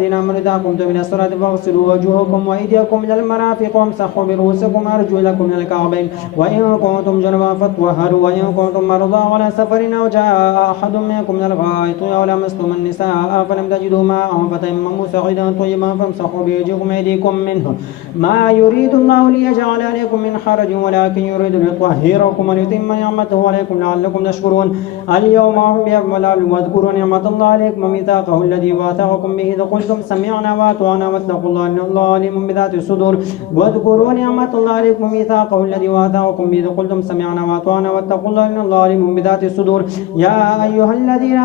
الذين آمنوا إذا قمتم من الصلاة فاغسلوا وجوهكم وأيديكم إلى المرافق وامسحوا برؤوسكم وأرجلكم إلى الكعبين وإن كنتم جنبا فاطهروا وإن كنتم مرضى على سفر أو جاء أحد منكم من الغائط أو لمستم النساء فلم تجدوا ماء فتيمموا صعيدا طيبا فامسحوا بوجوهكم وأيديكم منه ما يريد الله ليجعل عليكم من حرج ولكن يريد ليطهركم وليتم نعمته عليكم لعلكم تشكرون اليوم أكمل واذكروا نعمة الله عليكم وميثاقه الذي واثقكم به إذ قلتم سمعنا وأطعنا واتقوا الله إن الله عليم بذات الصدور واذكروا نعمة الله عليكم وميثاقه الذي واثقكم به إذ قلتم سمعنا وأطعنا واتقوا الله إن الله عليم بذات الصدور يا أيها الذين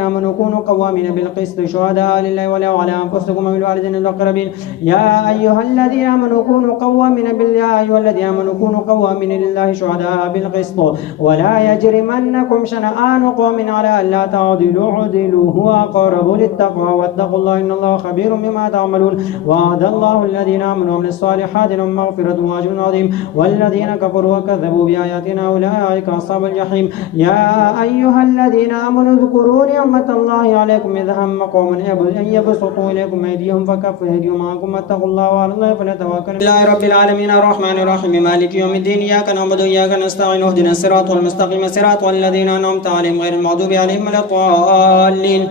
آمنوا كونوا قوامين بالقسط شهداء لله ولو على أنفسكم وبالوالدين الأقربين يا أيها الذين آمنوا كونوا قوامين لله شهداء بالقسط ولا يجرمنكم شنآن قوم على ألا تعدلوا عدلوا هو أقرب للتقوى واتقوا الله إن الله خبير بما تعملون وعد الله الذين آمنوا من الصالحات لهم مغفرة وأجر عظيم والذين كفروا وكذبوا بآياتنا أولئك أصحاب الجحيم يا أيها الذين آمنوا اذكروا نعمة الله عليكم إذ هم قوم أن يبسطوا إليكم أيديهم فكف أيديهم عنكم واتقوا الله وعلى الله فليتوكل الله رب العالمين الرحمن الرحيم مالك يوم الدين إياك نعبد وإياك نستعين اهدنا الصراط المستقيم صراط الذين أنعمت عليهم غير المغضوب عليهم ولا الضالين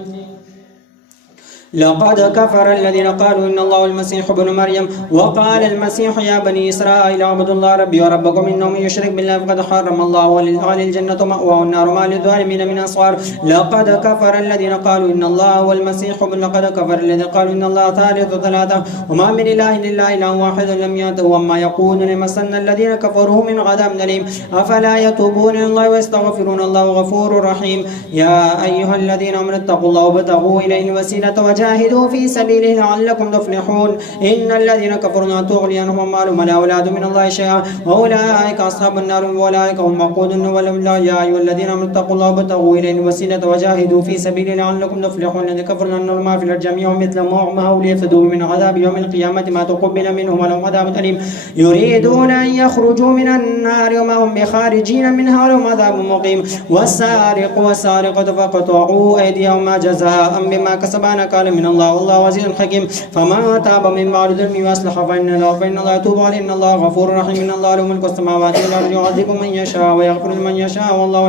لقد كفر الذين قالوا إن الله المسيح ابن مريم وقال المسيح يا بني إسرائيل اعبدوا الله ربي وربكم إنه من يشرك بالله فقد حرم الله عليه الجنة مأواه النار ما للظالمين من أنصار لقد كفر الذين قالوا إن الله هو المسيح لقد كفر الذين قالوا إن الله ثالث ثلاثة وما من إله إلا إله واحد لم ينتهوا وما يقولون لمسن الذين كفروا من عذاب أليم أفلا يتوبون إلى الله ويستغفرون الله غفور رحيم يا أيها الذين آمنوا اتقوا الله وابتغوا إليه الوسيلة وجاهدوا في سبيله لعلكم تفلحون إن الذين كفروا لا تغني عنهم أموالهم ولا أولادهم من الله شيئا وأولئك أصحاب النار وأولئك هم وقود ولهم يا أيها الذين آمنوا اتقوا الله وابتغوا إليه الوسيلة وجاهدوا في سبيله لعلكم تفلحون الذين كفروا أن ما في الأرض جميعا مثل معه ليفتدوا من عذاب يوم القيامة ما تقبل منهم ولهم عذاب أليم يريدون أن يخرجوا من النار وما هم بخارجين منها ولهم عذاب مقيم والسارق والسارقة فاقطعوا أيديهما جزاء بما كسبا نكالا من الله والله عزيز حكيم فمن تاب من بعد ظلمه واصلح فإن الله يتوب عليه إن الله غفور رحيم إن الله له ملك السماوات والأرض يعذب من يشاء ويغفر لمن يشاء والله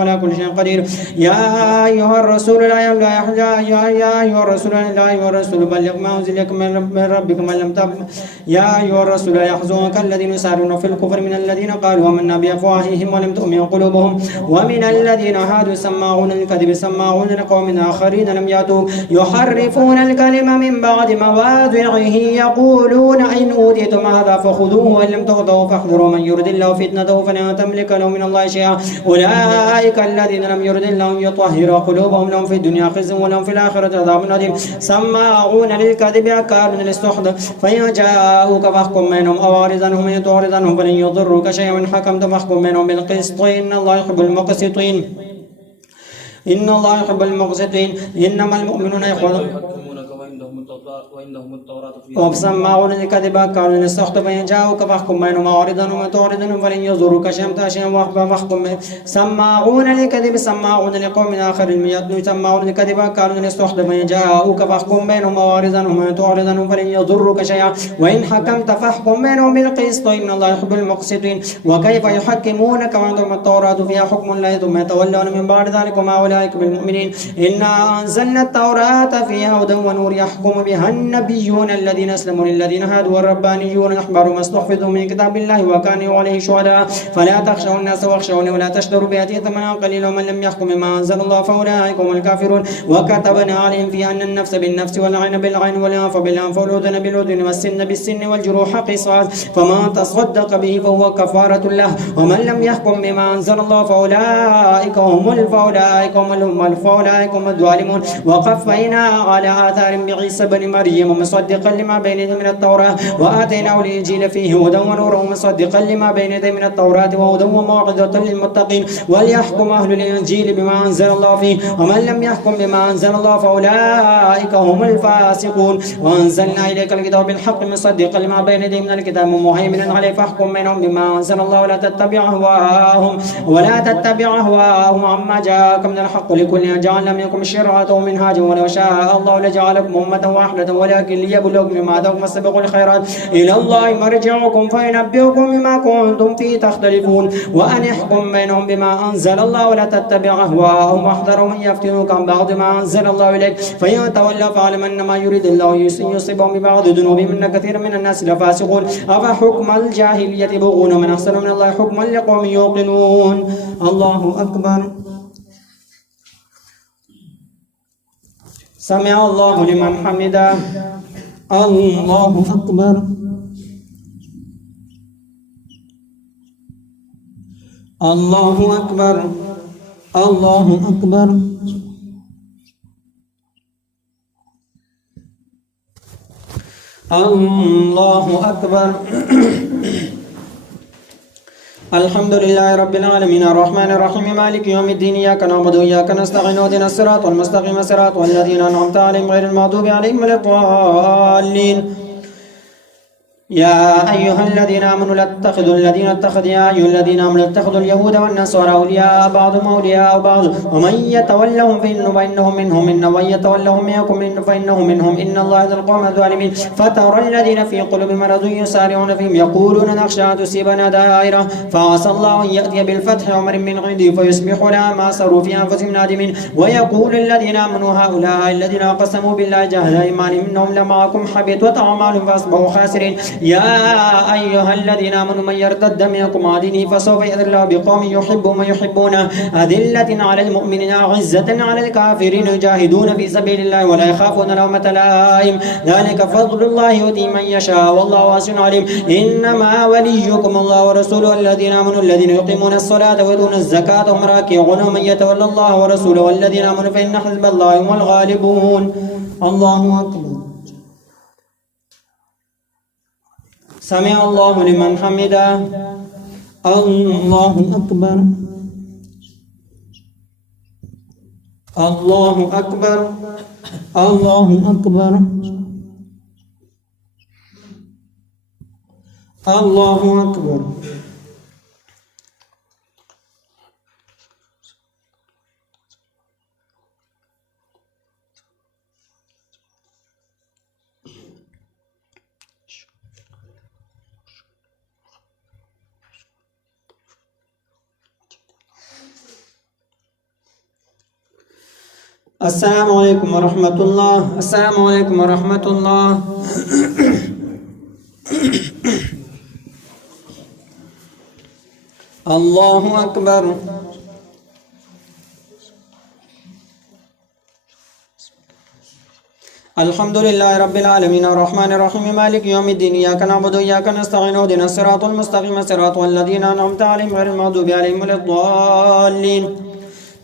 على كل شيء قدير يا أيها الرسول لا بلغ ما أنزل إليك من ربك من لم تب يا أيها الرسول لا يحزنك الذين يسارعون في الكفر من الذين قالوا آمنا بأفواههم ولم تؤمن قلوبهم ومن الذين هادوا سماعون الكذب سماعون لقوم آخرين لم يأتوا يحرفون الكلمة من بعد مواضعه يقولون إن أوتيتم هذا فخذوه وإن لم تؤتوه فاحذروا من يرد الله فتنته فلن تملك له من الله شيئا أولئك الذين لم يرد الله أن يطهر قلوبهم لهم في الدنيا خزي ولهم في الآخرة عذاب عظيم سماعون للكذب أكالون للسحت فإن جاءوك فاحكم بينهم أو أعرض عنهم إن تعرض عنهم فلن يضروك شيئا وإن حكمت فاحكم بينهم بالقسط إن الله يحب المقسطين إنما المؤمنون إخوة وسماعون للكذب أكالون للسحت فإن جاءوك فاحكم بينهم أو أعرض عنهم إن تعرض عنهم فلن يضروك شيئا فاحكم سماعون للكذب سماعون لقوم آخر سماعون للكذب أكالون للسحت فإن جاءوك فاحكم بينهم أو أعرض عنهم إن تعرض عنهم فلن يضروك شيئا وإن حكمت فاحكم بينهم بالقسط إن الله يحب المقسطين وكيف يحكمونك وعندهم التوراة فيها حكم الله ثم يتولون من بعد ذلك وما أولئك بالمؤمنين إنا أنزلنا التوراة فيها هدى ونور يحكم بها النبيون الذين أسلموا للذين هادوا والربانيون الأحبار ما استحفظوا من كتاب الله وكانوا عليه شهداء فلا تخشوا الناس واخشوني ولا تشتروا بآياتي ثمنا قليلا ومن لم يحكم بما أنزل الله فأولئك هم الكافرون وكتبنا عليهم فيها أن النفس بالنفس والعين بالعين والأنف بالأنف والأذن بالأذن والسن بالسن والجروح قصاص فمن تصدق به فهو كفارة له ومن لم يحكم بما أنزل الله فأولئك هم الظالمون وقفينا على آثار بعيسى بن ابن مريم مصدقا لما بين يديه من التوراة وآتيناه الإنجيل فيه هدى ونور مصدقا لما بين يديه من التوراة وهدى وموعظة للمتقين وليحكم أهل الإنجيل بما أنزل الله فيه ومن لم يحكم بما أنزل الله فأولئك هم الفاسقون وأنزلنا إليك الكتاب بالحق مصدقا لما بين يديه من الكتاب ومهيمنا عليه فاحكم بينهم بما أنزل الله ولا تتبع أهواءهم عما جاءك من الحق لكل جعلنا منكم شرعة ومنهاجا ولو شاء الله لجعلكم أمة واحدة ولكن ليبلوكم بما آتاكم فاستبقوا الخيرات إلى الله مرجعكم فينبئكم بما كنتم فيه تختلفون وأن يحكم بينهم بما أنزل الله ولا تتبع أهواءهم واحذروا من يفتنوك عن بعض ما أنزل الله إليك فإن تولوا فاعلم أنما يريد الله يصيبهم ببعض ذنوبهم إن كثير من الناس لفاسقون أفحكم الجاهلية يبغون من أحسن من الله حكما لقوم يوقنون الله أكبر سمع الله لمن حمده الله أكبر الله أكبر الله أكبر الله أكبر الحمد لله رب العالمين الرحمن الرحيم مالك يوم الدين إياك نعبد وإياك نستعين اهدنا الصراط المستقيم صراط الذين أنعمت عليهم غير المغضوب عليهم ولا الضالين يا أيها الذين آمنوا لا تتخذوا الذين اتخذوا يا أيها الذين آمنوا اتخذوا اليهود والنصارى أولياء بعضهم أولياء بعض ومن يتولهم فإنهم منهم إن ومن يتولهم منكم فإنهم منهم إن الله يهدي القوم الظالمين فترى الذين في قلوبهم مرض يسارعون فيهم يقولون نخشى أن تصيبنا دائرة فعسى الله أن يأتي بالفتح أمر من عنده فيصبحوا على ما أسروا في أنفسهم نادمين ويقول الذين آمنوا هؤلاء الذين قسموا بالله جهد أيمانهم إنهم لمعكم حبطت أعمالهم فأصبحوا خاسرين يا أيها الذين آمنوا من يرتد منكم عن دينه فسوف يأتي الله بقوم يحبهم ويحبونه أذلة على المؤمنين أعزة على الكافرين يجاهدون في سبيل الله ولا يخافون لومة لائم ذلك فضل الله يؤتيه من يشاء والله واسع عليم إنما وليكم الله ورسوله الذين آمنوا الذين يقيمون الصلاة ويؤتون الزكاة وهم راكعون ومن يتولى الله ورسوله والذين آمنوا فإن حزب الله هم الغالبون الله أكبر سمع الله لمن حمده الله أكبر الله أكبر الله أكبر الله أكبر السلام عليكم ورحمة الله السلام عليكم ورحمة الله الله أكبر الحمد لله رب العالمين الرحمن الرحيم مالك يوم الدين إياك نعبد وإياك نستعين اهدنا الصراط المستقيم صراط الذين أنعمت عليهم غير المغضوب عليهم ولا الضالين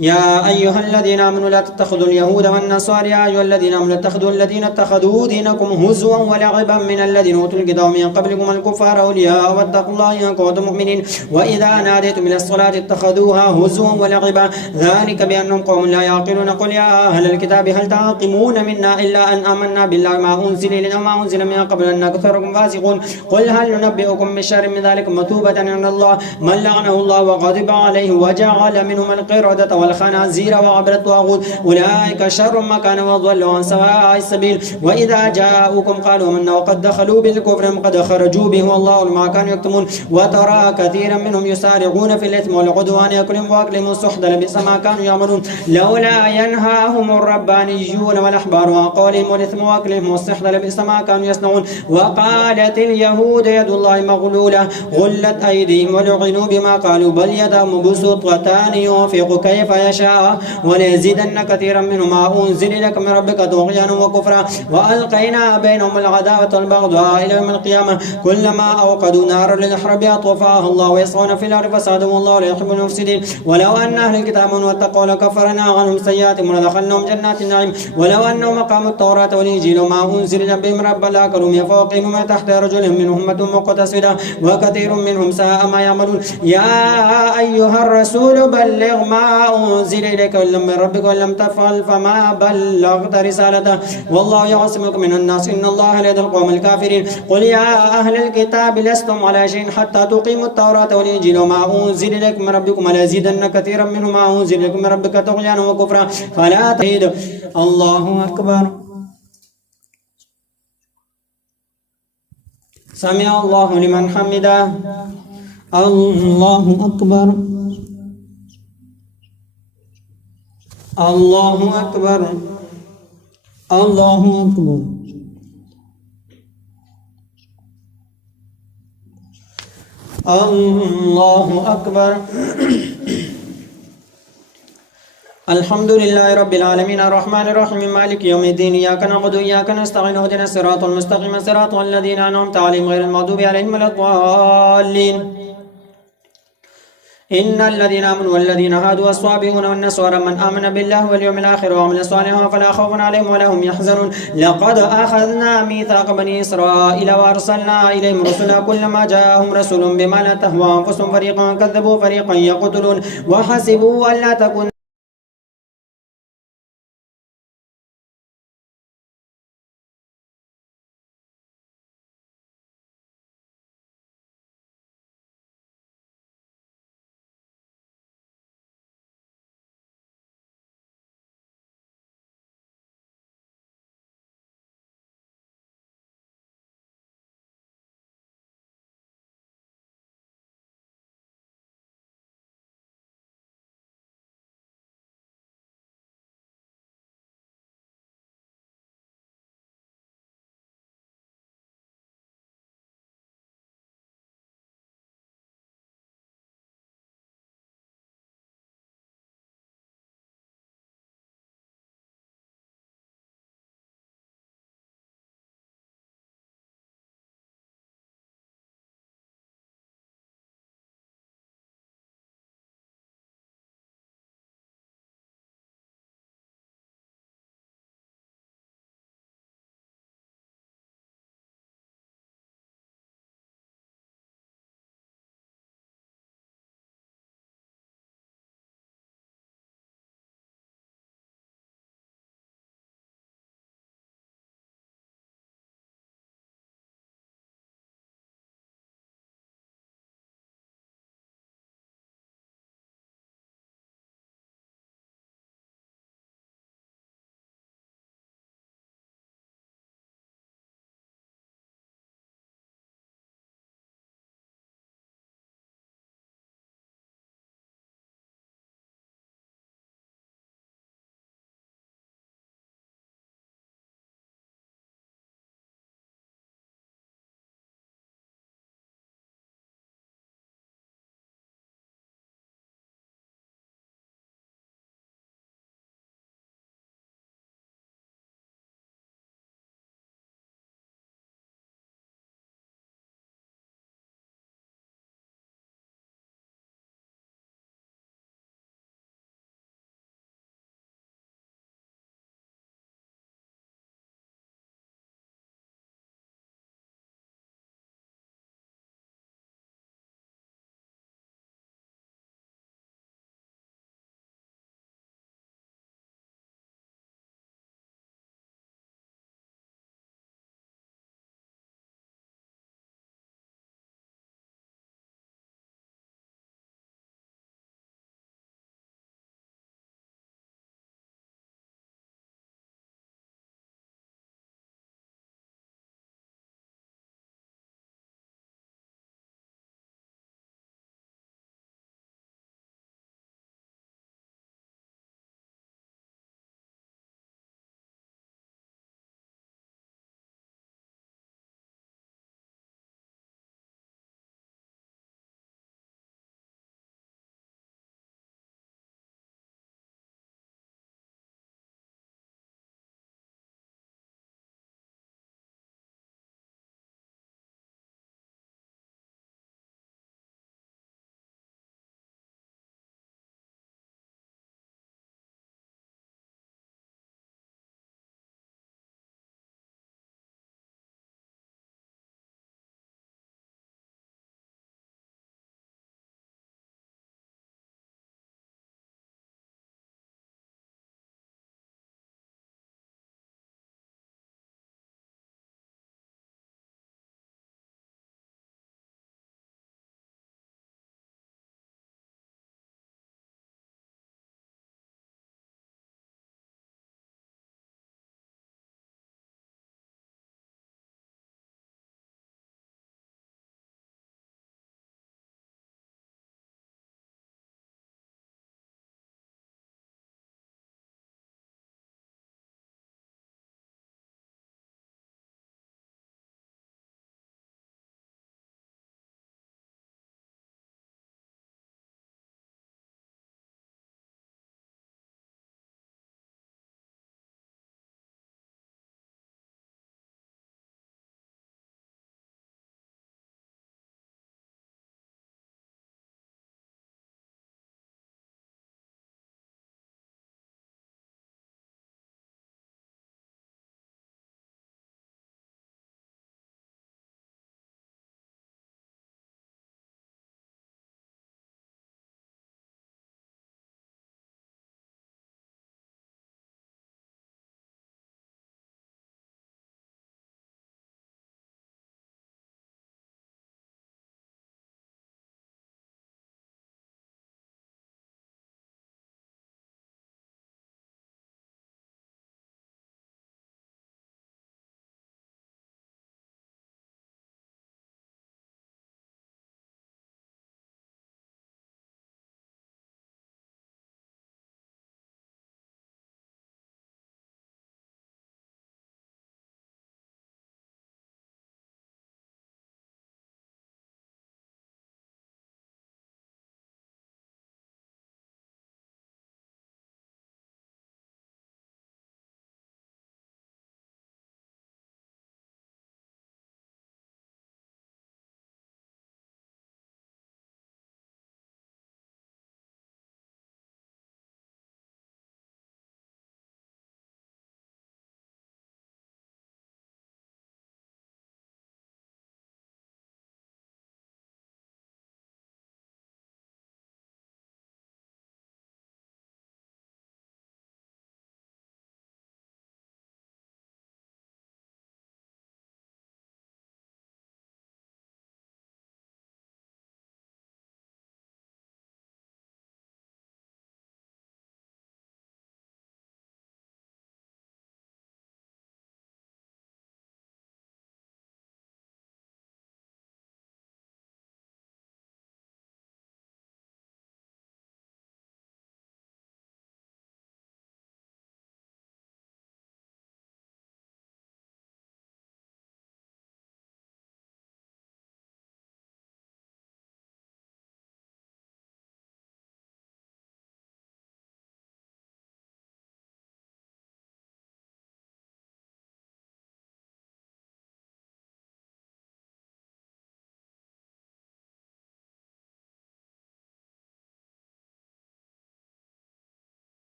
يا أيها الذين آمنوا لا تتخذوا اليهود والنصارى يا أيها الذين آمنوا اتخذوا الذين اتخذوا دينكم هزوا ولعبا من الذين أوتوا الكتاب من قبلكم الكفار أولياء واتقوا الله إن كنتم مؤمنين وإذا ناديتم إلى الصلاة اتخذوها هزوا ولعبا ذلك بأنهم قوم لا يعقلون قل يا أهل الكتاب هل تعقمون منا إلا أن آمنا بالله ما أنزل إلينا وما أنزل من قبل أن أكثركم فاسقون قل هل ننبئكم بشر من ذلك مثوبة عند الله من لعنه الله وغضب عليه وجعل منهم القردة والخنازير وعبد الطاغوت أولئك شر مكانا وضلوا عن سواء السبيل وإذا جاءوكم قالوا منا وقد دخلوا بالكفر قد خرجوا به والله ما كانوا يكتمون وترى كثيرا منهم يسارعون في الإثم والعدوان يأكلهم وأكلهم السحت لبئس ما كانوا يعملون لولا ينهاهم الربانيون والأحبار عن قولهم والإثم وأكلهم السحت لبئس ما كانوا يصنعون وقالت اليهود يد الله مغلولة غلت أيديهم ولعنوا بما قالوا بل يداه مبسوطتان ينفق كيف ما يشاء وليزيدن كثيرا منهم ما أنزل إليك من ربك طغيانا وكفرا وألقينا بينهم العداوة والبغضاء إلى يوم القيامة كلما أوقدوا نارا للحرب أطفأها الله ويسعون في الأرض فسادا والله لا يحب المفسدين ولو أن أهل الكتاب واتقوا لكفرنا عنهم سيئاتهم ولدخلناهم جنات النعيم ولو أنهم أقاموا التوراة والإنجيل وما أنزل بهم رب لأكلوا من فوقهم وما تحت رجلهم منهم أمة مقتصدة وكثير منهم ساء ما يعملون يا أيها الرسول بلغ ما أنزل إليك من ربك ولم تفعل فما بلغت رسالته والله يعصمك من الناس إن الله لا يهدي القوم الكافرين قل يا أهل الكتاب لستم على شيء حتى تقيموا التوراة والإنجيل وما أنزل إليكم من ربكم وليزيدن كثيرا منهم ما أنزل إليكم من ربك طغيانا وكفرا فلا تهيدوا الله أكبر سمع الله لمن حمده الله أكبر الله أكبر الله أكبر الله أكبر الحمد لله رب العالمين الرحمن الرحيم مالك يوم الدين إياك نعبد وإياك نستعين اهدنا الصراط المستقيم صراط الذين أنعمت عليهم غير المغضوب عليهم ولا الضالين إن الذين آمنوا والذين هادوا والصابئون والنصارى من آمن بالله واليوم الآخر وعمل صالحا فلا خوف عليهم ولا هم يحزنون لقد أخذنا ميثاق بني إسرائيل وأرسلنا إليهم رسلا كلما جاءهم رسول بما لا تهوى أنفسهم فريقا كذبوا فريقا يقتلون وحسبوا ألا تكون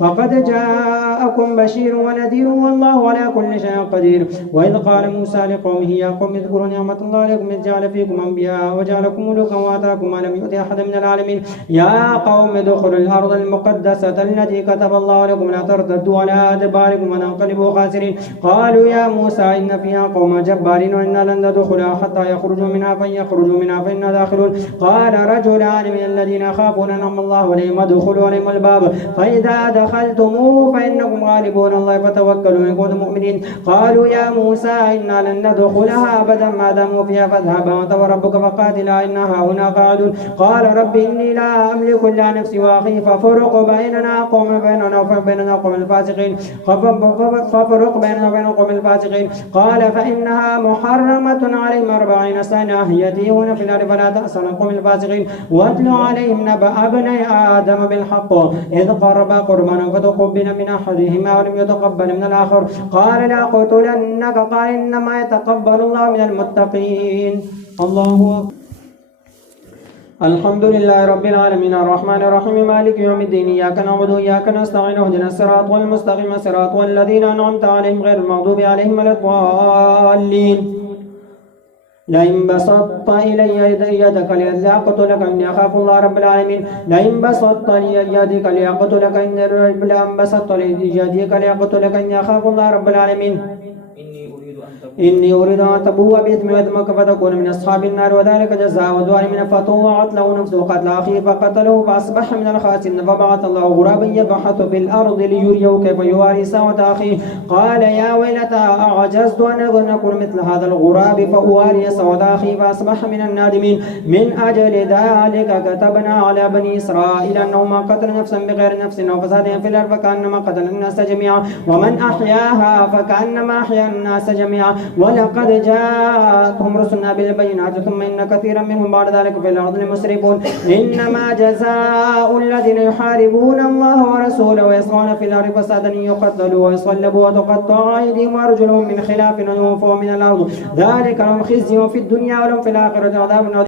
فقد جاءكم بشير ونذير والله على كل شيء قدير. وإذ قال موسى لقومه يا قوم اذكروا نعمة الله عليكم إذ جعل فيكم أنبياء وجعلكم ملوكا وآتاكم ما لم يؤت أحدا من العالمين. يا قوم ادخلوا الأرض المقدسة التي كتب الله لكم لا ترتدوا على أدباركم وتنقلبوا خاسرين. قالوا يا موسى إن فيها قوما جبارين وإنا لن ندخلها حتى يخرجوا منها فإن يخرجوا منها فإنا داخلون. قال رجلان من الذين يخافون أنعم الله عليهم ادخلوا عليهم الباب فإذا دخلتموه فإنكم غالبون الله فتوكلوا إن كنتم مؤمنين. قالوا يا موسى إنا لن ندخلها أبدا ما داموا فيها فاذهبا أنت وربك فقاتلا إنا هنا قاعدون. قال رب إني لا أملك إلا نفسي وأخي ففرق بيننا وبين الفاسقين قال فإنها محرمة عليهم 40 سنة يتيهون في الأرض فلا تأس على القوم الفاسقين. واتل عليهم نبأ ابني آدم بالحق إذ قربا قربانا فتقبل من أحدهما ولم يتقبل من الآخر قال لأقتلنك قال إنما يتقبل الله من المتقين. الله أكبر. الحمد لله رب العالمين الرحمن الرحيم مالك يوم الدين إياك نعبد وإياك نستعين اهدنا الصراط المستقيم صراط الذين أنعمت عليهم غير المغضوب عليهم ولا الضالين. لئن بسطت إلي يدك لأقتلك إني أخاف الله رب العالمين. لئن بسطت لي يدك لأقتلك إني أخاف الله رب العالمين. إني أريد أن تبوء بإثمي وإثمك فتكون من أصحاب النار وذلك جزاء الظالمين. فطوعت له نفسه قتل أخيه فقتله فأصبح من الخاسرين. فبعث الله غرابا يبحث في الأرض ليريه كيف يواري سوءة أخيه قال يا ويلتى أعجزت أن أكون مثل هذا الغراب فأواري سوءة أخي فأصبح من النادمين. من أجل ذلك كتبنا على بني إسرائيل أنه ما قتل نفسا بغير نفس أو فساد في الأرض فكأنما قتل الناس جميعا ومن أحياها فكأنما أحيا الناس جميعا. ولقد جاءتهم رسلنا بالبينات ثم إن كثيرا منهم بعد ذلك في الأرض لمسرفون. إنما جزاء الذين يحاربون الله ورسوله ويسعون في الأرض فسادا أن يقتلوا ويصلبوا وتقطع أيديهم وأرجلهم من خلاف وينفوا من الأرض ذلك لهم خزي في الدنيا ولهم في الآخرة عذاب